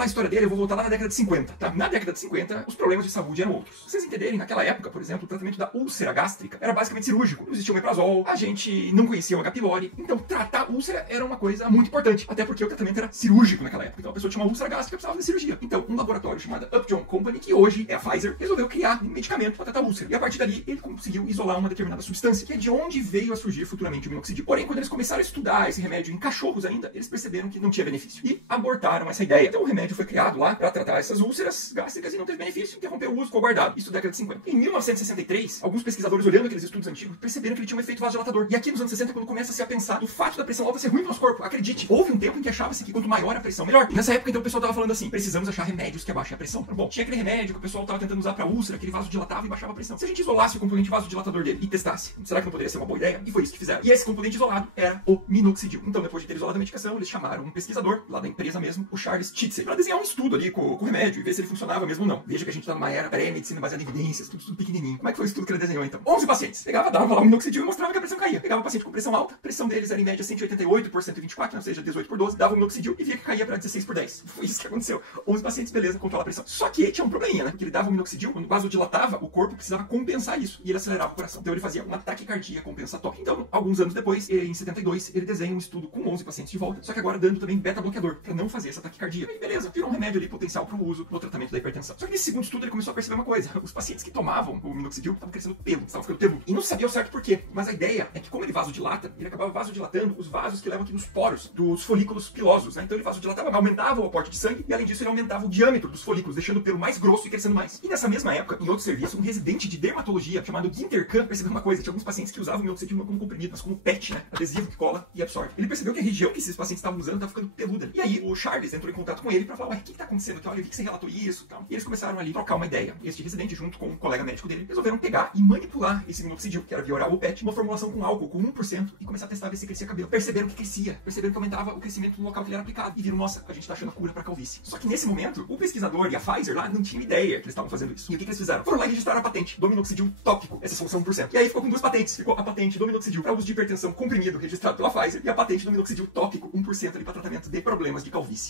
falar a história dele, eu vou voltar lá na década de 50, tá? Na década de 50, os problemas de saúde eram outros. Pra vocês entenderem, naquela época, por exemplo, o tratamento da úlcera gástrica era basicamente cirúrgico. Não existia o omeprazol, a gente não conhecia o H. pylori, então tratar úlcera era uma coisa muito importante, até porque o tratamento era cirúrgico naquela época. Então a pessoa tinha uma úlcera gástrica e precisava de cirurgia. Então um laboratório chamado Upjohn Company, que hoje é a Pfizer, resolveu criar um medicamento para tratar úlcera. E a partir dali, ele conseguiu isolar uma determinada substância, que é de onde veio a surgir futuramente o minoxidil. Porém, quando eles começaram a estudar esse remédio em cachorros ainda, eles perceberam que não tinha benefício e abortaram essa ideia. Então o remédio foi criado lá para tratar essas úlceras gástricas e não teve benefício, interrompeu o uso, ficou guardado. Isso na década de 50. Em 1963, alguns pesquisadores olhando aqueles estudos antigos perceberam que ele tinha um efeito vasodilatador. E aqui nos anos 60, quando começa-se a pensar no fato da pressão alta ser ruim para o nosso corpo, acredite, houve um tempo em que achava-se que quanto maior a pressão, melhor. E nessa época, então, o pessoal tava falando assim, precisamos achar remédios que abaixem a pressão. Bom, tinha aquele remédio que o pessoal tava tentando usar para úlcera, que ele vasodilatava e baixava a pressão. Se a gente isolasse o componente vasodilatador dele e testasse, será que não poderia ser uma boa ideia? E foi isso que fizeram. E esse componente isolado era o minoxidil. Então, depois de ter isolado a medicação, eles chamaram um pesquisador lá da empresa mesmo, o Charles Titzer, para desenhar um estudo ali com o remédio e ver se ele funcionava mesmo ou não. Veja que a gente tá numa era pré-medicina baseada em evidências, tudo pequenininho. Como é que foi o estudo que ele desenhou então? 11 pacientes. Pegava, dava lá o minoxidil e mostrava que a pressão caía. Pegava o paciente com pressão alta, a pressão deles era em média 188 por 124, ou seja, 18 por 12, dava o minoxidil e via que caía para 16 por 10. Foi isso que aconteceu. 11 pacientes, beleza, controla a pressão. Só que tinha um probleminha, né? Porque ele dava o minoxidil, quando vasodilatava, o corpo precisava compensar isso e ele acelerava o coração. Então ele fazia uma taquicardia compensatória. Então, alguns anos depois, em 72, ele desenha um estudo com 11 pacientes de volta, só que agora dando também beta-bloqueador, para não fazer essa taquicardia. E beleza, virou um remédio ali potencial para o uso no tratamento da hipertensão. Só que nesse segundo estudo ele começou a perceber uma coisa: os pacientes que tomavam o minoxidil estavam crescendo pelo, estavam ficando peludo. E não sabia o certo por quê. Mas a ideia é que como ele vasodilata, ele acabava vasodilatando os vasos que levam aqui nos poros dos folículos pilosos, né? Então ele vasodilatava, aumentava o aporte de sangue e além disso ele aumentava o diâmetro dos folículos, deixando o pelo mais grosso e crescendo mais. E nessa mesma época, em outro serviço, um residente de dermatologia chamado Ginter Kahn percebeu uma coisa: tinha alguns pacientes que usavam o minoxidil não como comprimido, mas como PET, né? Adesivo que cola e absorve. Ele percebeu que a região que esses pacientes estavam usando estava ficando peluda. E aí o Charles entrou em contato com ele para falar: ué, o que tá acontecendo aqui? Olha, eu vi que você relatou isso e tal. E eles começaram ali a trocar uma ideia. Este residente, junto com um colega médico dele, resolveram pegar e manipular esse minoxidil, que era via oral ou PET, uma formulação com álcool, com 1%, e começar a testar ver se crescia cabelo. Perceberam que crescia, perceberam que aumentava o crescimento no local que ele era aplicado. E viram: nossa, a gente tá achando a cura pra calvície. Só que nesse momento, o pesquisador e a Pfizer lá não tinham ideia que eles estavam fazendo isso. E o que eles fizeram? Foram lá e registraram a patente do minoxidil tópico, essa solução 1%. E aí ficou com duas patentes. Ficou a patente do minoxidil para uso de hipertensão comprimido, registrado pela Pfizer, e a patente do minoxidil tópico 1% ali para tratamento de problemas de calvície.